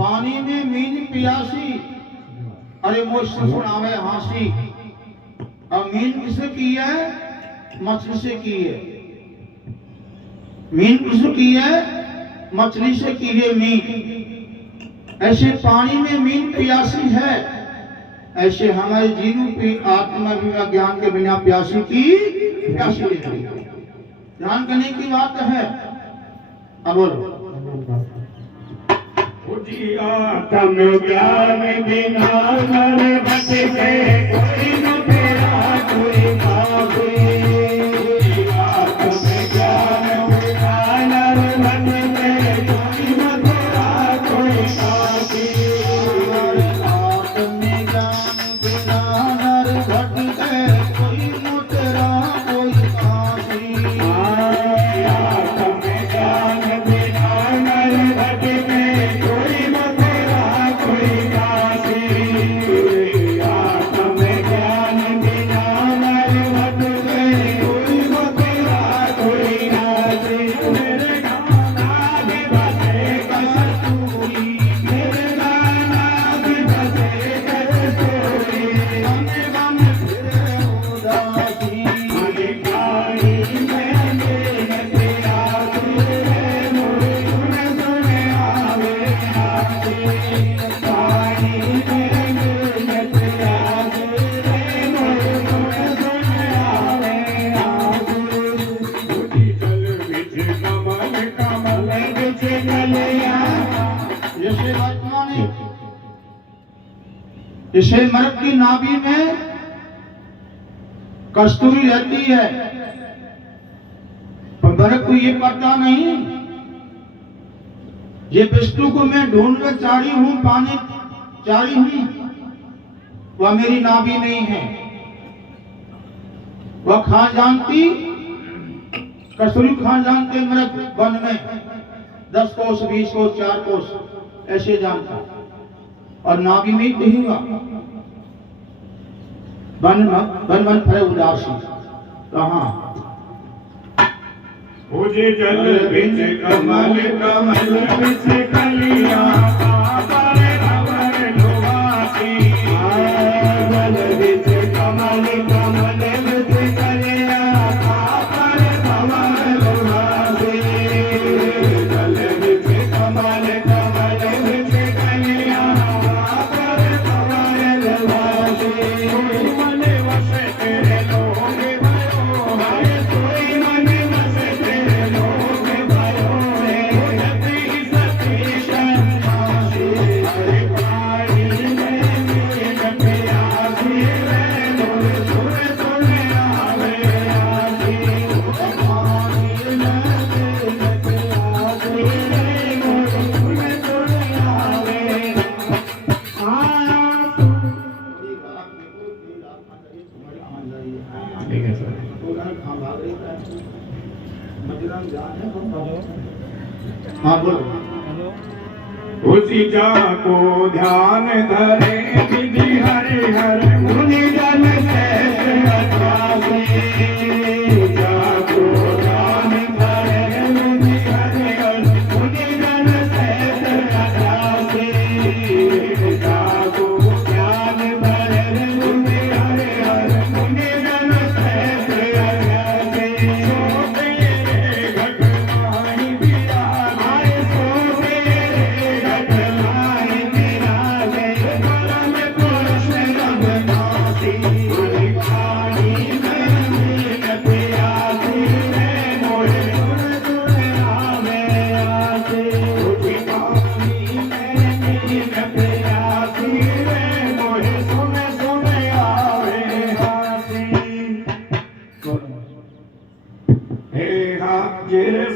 पानी में मीन पियासी, अरे मुझसे सुनावे हासी। अब मीन किसे की है? मछली से की है। मीन किसे की है? मछली से की है मीन। ऐसे पानी में मीन पियासी है, ऐसे हमारे जीवन की आत्मा बिना ज्ञान के बिना प्यासी की प्यासी नहीं। ध्यान करने की बात है। अब बोलो आत्म ज्ञान बिना नर भटके कोई न तेरा कोई काबू। आत्म ज्ञान बिना नर भटके कोई न तेरा कोई काबू। आत्म ज्ञान बिना नर भटके कोई न तेरा कोई काबू। आत्म ज्ञान बिना नर भटके जैसे मर्द की नाभि में कस्तूरी रहती है, पर मर्द को ये पता नहीं ये वस्तु को मैं ढूंढकर चाही हूं, पाने चाही हूं, वह मेरी नाभि नहीं है। वह खा जानती, कस्तूरी खा जानते मर्द वन में 10 कोस 20 कोस 4 कोस ऐसे जानता, और नाभि में नहीं हुआ। बन बन फरे उदासी कहाँ मुझे जल बिच कमल कमल बिच कलिया पापर भवर लोहासी। जल बिच कमल कमल बिच कलिया पापर भवर लोहासी। जल बिच कमल कमल बिच कलिया पापर भवर लोहासी। मन वस तेरे लोग भयो है, कोई मन वस तेरे लोग भयो है। जति सती शर्मासी हरे पानी में मीन प्यासी रे मोर सुर सुन आवे आसी। पानी में मीन प्यासी रे मोर सुर सुन आवे ठीक है सर। हाँ बोलो। उसी जा को ध्यान धरे विधि हरि हर मुनि जन शेष अध्यासी। जा को ध्यान धरे विधि हरि हर मुनि जन शेष अध्यासी। जा को ध्यान धरे विधि हरि हर मुनि जन शेष अध्यासी। सो तेरे घट माहि विराजे, सो तेरे घट माहि विराजे। परम पुरुष रघुनाथी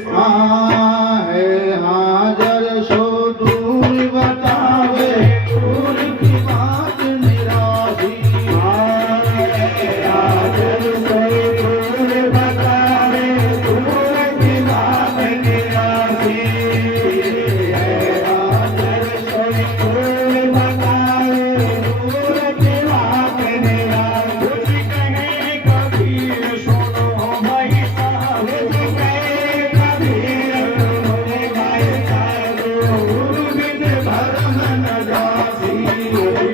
हाँ है हाजर सो दूर बतावे दूर की बात निराली। हाजर कोई दूर बतावे दूर की बात निराली। हाजर कोई दूर बतावे दूर की बात निराली। कुछ कहे कबीर सुनो भाई साहब, कुछ कहे कबीर सुनो भाई साहब। गुरु बिन भरम न जासी,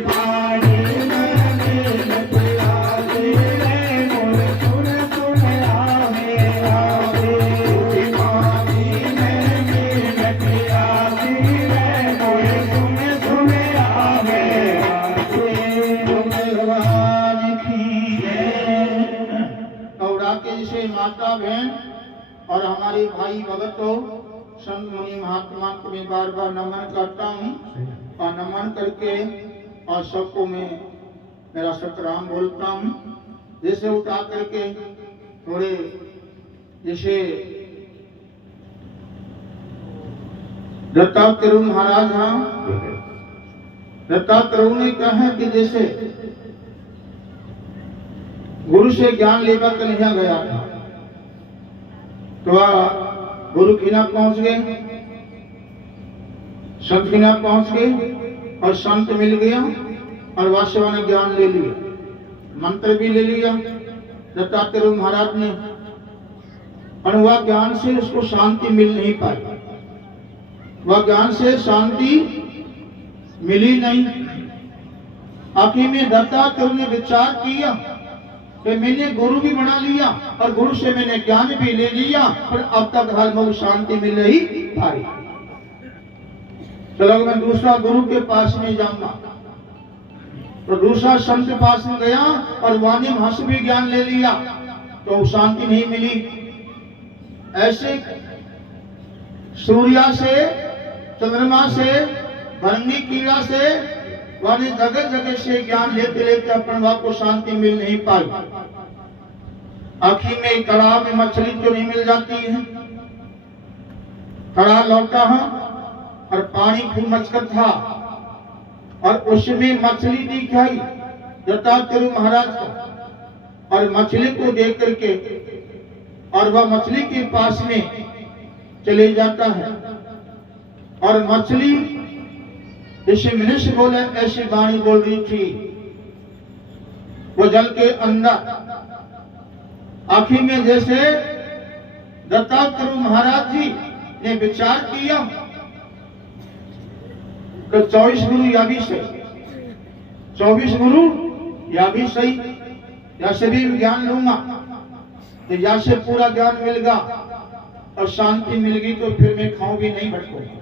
पानी में मिलत आसी रे मोर सुन सुन आवे आवे। पानी में मिलत आसी रे मोर सुन सुन आवे आवे। भगवान की और आके जैसे माता बहन और हमारे भाई भगत हो संत मुनि महात्मा को मैं बार बार नमन करता हूँ और नमन करके और सबको मैं मेरा सतराम बोलता हूँ। जैसे उठा करके थोड़े जैसे दत्तात्रेय महाराज हाँ दत्तात्रेय ने कहा कि जैसे गुरु से ज्ञान लेकर कन्हैया गया था तो गुरु की ना पहुंच गए, संत की ना पहुंच गए और संत मिल गया और वास्तव ने ज्ञान ले लिया, मंत्र भी ले लिया दत्तात्रेय महाराज ने। और वह ज्ञान से उसको शांति मिल नहीं पाई, वह ज्ञान से शांति मिली नहीं। आखिर में दत्तात्रेय ने विचार किया कि मैंने गुरु भी बना लिया और गुरु से मैंने ज्ञान भी ले लिया पर अब तक हाल में शांति मिल रही पाई। चलो मैं दूसरा गुरु के पास में जाऊंगा तो दूसरा संत के पास में गया और वाणी भाष भी ज्ञान ले लिया तो शांति नहीं मिली। ऐसे सूर्या से चंद्रमा से भरंगी कीड़ा से वाले जगह जगह से ज्ञान लेते लेते अपन वहां को शांति मिल नहीं पाई। आखिर में कड़ा में मछली तो नहीं मिल जाती है, कड़ा लौटा है और पानी खूब मचकर था और उसमें मछली दिखाई दत्तात्रेय महाराज को और मछली को देख करके और वह मछली के पास में चले जाता है और मछली जैसे मनुष्य बोले ऐसी वाणी बोल रही थी वो जल के अंदर। आखिर में जैसे दत्तात्रेय महाराज जी ने विचार किया तो 24 गुरु या भी सही, 24 गुरु या भी सही, या से भी ज्ञान लूंगा तो या से पूरा ज्ञान मिलेगा और शांति मिलेगी तो फिर मैं खाऊं भी नहीं भटकूंगा।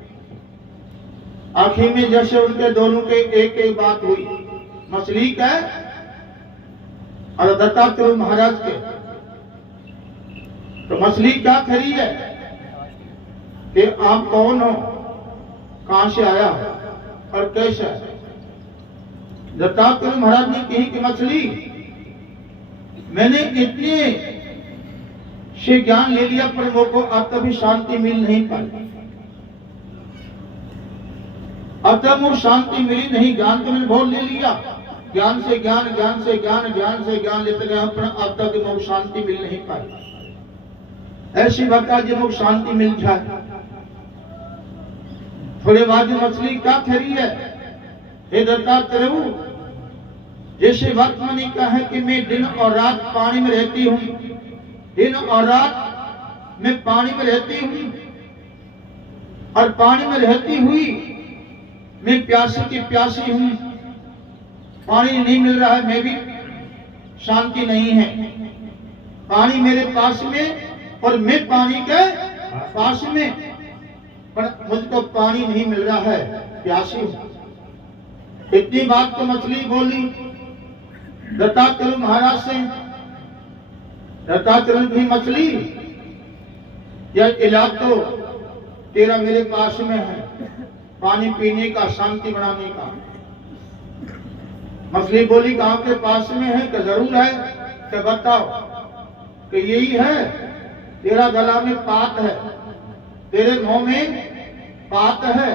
आखिर में जैसे उनके दोनों के एक एक बात हुई, मछली का और दत्तात्रेय महाराज के। तो मछली क्या खरी है कि आप कौन हो, कहां से आया हो और कैसे है। दत्तात्रेय महाराज ने कही कि मछली मैंने इतने से ज्ञान ले लिया पर वो को अब तभी शांति मिल नहीं पाई, अब तक वो शांति मिली नहीं। ज्ञान तो मैंने बहुत ले लिया, ज्ञान से ज्ञान, ज्ञान से ज्ञान, ज्ञान से ज्ञान लेते गए पर अब तक वो शांति मिल नहीं पाई। ऐसी बता जब वो शांति मिल जाए। थोड़े बाद मछली क्या खरी है, हे दत्तात्रेय जैसे वक्त मैंने कहा है कि मैं दिन और रात पानी में रहती हूँ, दिन और रात मैं पानी में रहती हूँ और पानी में रहती हुई मैं प्यासी की प्यासी हूं, पानी नहीं मिल रहा है, मैं भी शांति नहीं है। पानी मेरे पास में और मैं पानी के पास में, पर मुझको पानी नहीं मिल रहा है, प्यासी हूं। इतनी बात तो मछली बोली दत्तात्रेय महाराज से। दत्तात्रेय की मछली यह इलाज तो तेरा मेरे पास में है, पानी पीने का, शांति बनाने का। मछली बोली कि आपके पास में है कि जरूर है, कि बताओ कि यही है। तेरा गला में पात है, तेरे मुंह में पात है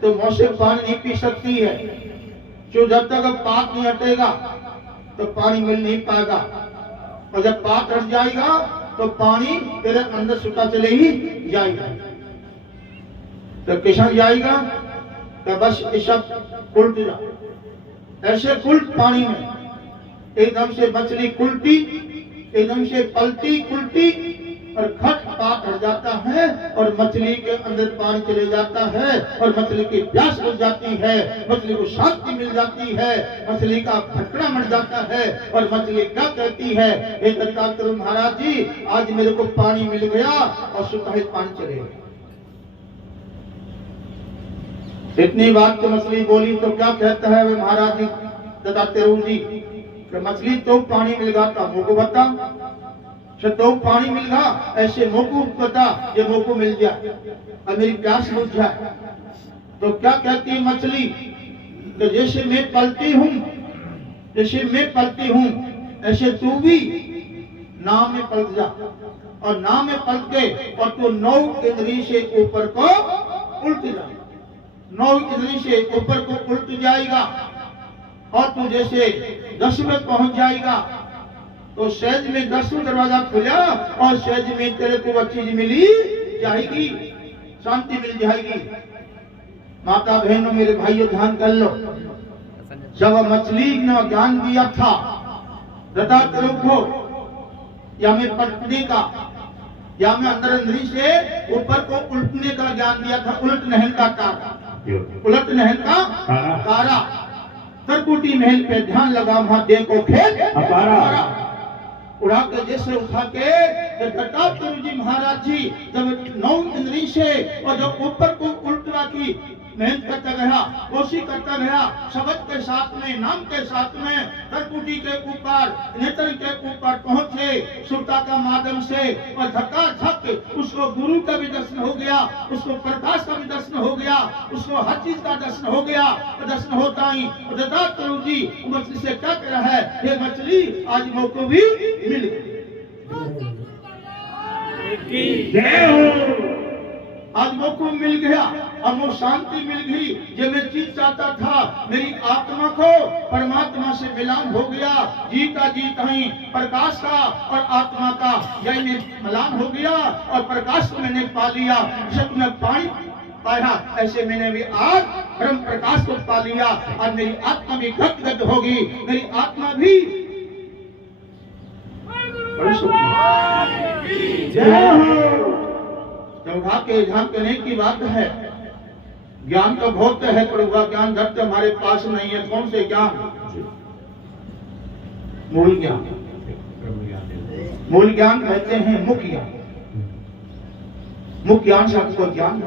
तो मुंह से पानी नहीं पी सकती है, जो जब तक पात नहीं हटेगा तो पानी मिल नहीं पाएगा, और जब पात हट जाएगा तो पानी तेरे अंदर सुखा चले ही जाएगा। तो किसान जाएगा तो बस ये सब उल्ट जा, ऐसे उल्ट पानी में एकदम से मछली उल्टी, एकदम से पलटी उल्टी, और खट पात हट जाता है और मछली के अंदर पानी चले जाता है और मछली की प्यास बुझ जाती है, मछली को शांति मिल जाती है, मछली का फटना मर जाता है और मछली क्या कहती है, हे दत्तात्रेय महाराज जी आज मेरे को पानी मिल गया और सुखाहित पानी चले गया। इतनी बात तो मछली बोली तो क्या कहता है वे महाराज जी दत्तात्रेय जी कि मछली तो पानी मिल गया था मुझको बता, तो पानी मिल गया ऐसे मुझको बता, ये मुझको मिल जाए और मेरी प्यास बुझ जाए। तो क्या कहती है मछली, तो जैसे मैं पलती हूँ, जैसे मैं पलती हूँ ऐसे तू भी नाव में पलट जा, और नाव में पलट के और तू 9 इंद्री से ऊपर को उल्ट जा, 9 इंद्री से ऊपर को उल्ट जाएगा, और तू जैसे 10 में पहुंच जाएगा तो सहज में 10वां दरवाजा खुला और सहज में तेरे को वो चीज मिली जाएगी, शांति मिल जाएगी। माता बहनों मेरे भाइयों ध्यान कर लो, जब मछली ने ज्ञान दिया था दत्तात्रेय को, या मैं पलटने का, या मैं अंदर अंदरी से ऊपर को उल्टने का ज्ञान दिया था, उलट नहल का तारा, उलट नहल का तारा, तरकुटी महल पे ध्यान लगा वहां देखो खेल अपारा, उड़ा के जैसे उठा के दत्तात्रेय जी महाराज जी जब 9 इंद्री से और जब ऊपर को उल्टा की मेहनत करता गया, कोशिश करता गया, शब्द के साथ में, नाम के साथ में, तरकुटी के ऊपर, नेत्र के ऊपर पहुंचे सुरता का माध्यम से, और धक्का धक उसको गुरु का भी दर्शन हो गया, उसको प्रकाश का भी दर्शन हो गया, उसको हर चीज का दर्शन हो गया, और दर्शन होता ही दत्तात्रेय जी मछली से क्या कह रहा है, ये मछली आज मुझको भी मिल गई, आज मुझको मिल गया, अब वो शांति मिल गई, जो मैं चीज चाहता था, मेरी आत्मा को परमात्मा से मिलान हो गया, जीता जीता ही प्रकाश का और आत्मा का यही मिलान हो गया, और प्रकाश को मैंने पा लिया, जब मैं पानी पाया ऐसे मैंने भी आज ब्रह्म प्रकाश को पा लिया, और मेरी आत्मा भी गदगद होगी, मेरी आत्मा भी जय हो। चौधा के ध्यान करने की बात है, ज्ञान तो बहुत है पर वह ज्ञान धरते हमारे पास नहीं है। कौन से ज्ञान? मूल ज्ञान, मूल ज्ञान कहते हैं मुख्य ज्ञान, मुख्य ज्ञान से हमको ज्ञान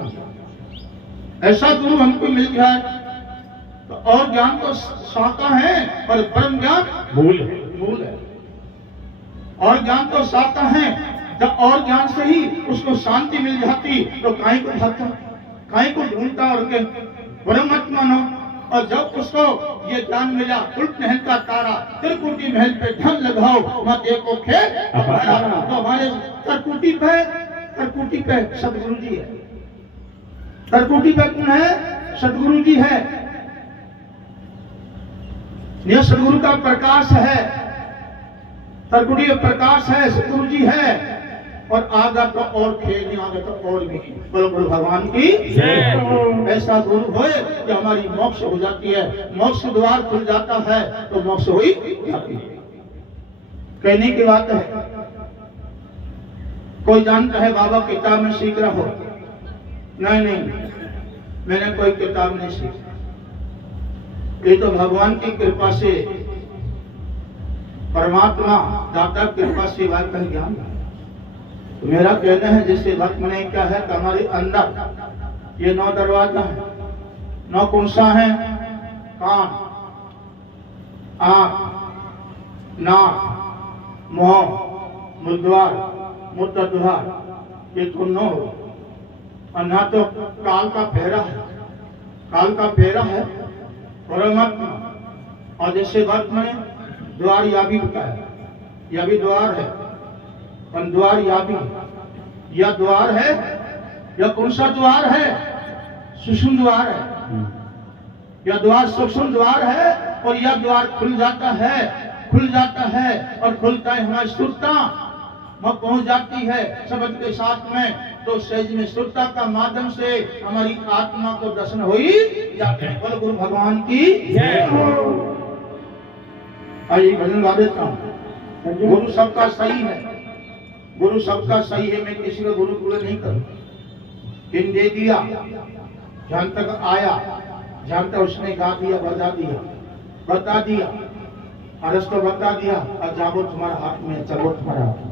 ऐसा गुरु हमको मिल जाए तो, और ज्ञान तो शाखा है पर परम ज्ञान मूल है, और ज्ञान तो शाखा है, जब और ज्ञान से ही उसको शांति मिल जाती तो काहे को भागता, काहे को ढूंढता, और के बड़े मत मानो। और जब उसको ये ज्ञान मिला, उल्ट नहल का तारा, त्रिकुटी महल पे ध्यान लगाओ, मत देखो खेल तो हमारे त्रिकुटी पे सदगुरु जी है, त्रिकुटी पे कौन है? सदगुरु जी है, यह सदगुरु का प्रकाश है, त्रिकुटी का प्रकाश है, सदगुरु जी है। और आगा तो और खेल नहीं, आगा तो और भी बोलो भगवान की ऐसा गुरु हो कि हमारी मोक्ष हो जाती है, मोक्ष द्वार खुल जाता है तो मोक्ष हो ही जाती है। कहने की बात है, कोई जानता है बाबा किताब में सीख रहा हो? नहीं, मैंने कोई किताब नहीं सीखा, ये तो भगवान की कृपा से, परमात्मा दाता कृपा से बात का ज्ञान है। तो मेरा कहना है जैसे भक्त में क्या है कि हमारे अंदर ये 9 दरवाजा है, 9 कौन सा है? कान, आंख, नाक, मुंह, मूलद्वार, मूत्रद्वार, ये तो 9 हो। और ना तो काल का फेरा है, काल का फेरा है परमात्मा। और जैसे भक्त में द्वार याबी का है, यह भी द्वार है, द्वार याबी, यह द्वार है यह कौन सा द्वार है? सूक्ष्म द्वार है। यह द्वार सूक्ष्म द्वार है और यह द्वार खुल जाता है और खुलता है हमारी सुरता वह पहुंच जाती है शब्द के साथ में। तो सहज में सुरता का माध्यम से हमारी आत्मा को दर्शन हो ही जाते हैं। बोलो गुरु भगवान की जय हो। आइए भजन गा देता हूँ। गुरु सबका सही है, गुरु सबका सही है। मैं किसी का गुरु पूरा नहीं करूँ। इन दे दिया जहां तक आया, जहां तक उसने गा दिया, बता दिया अरस को बता दिया और जाबो तुम्हारा हाथ में, चलो तुम्हारा हाथ में।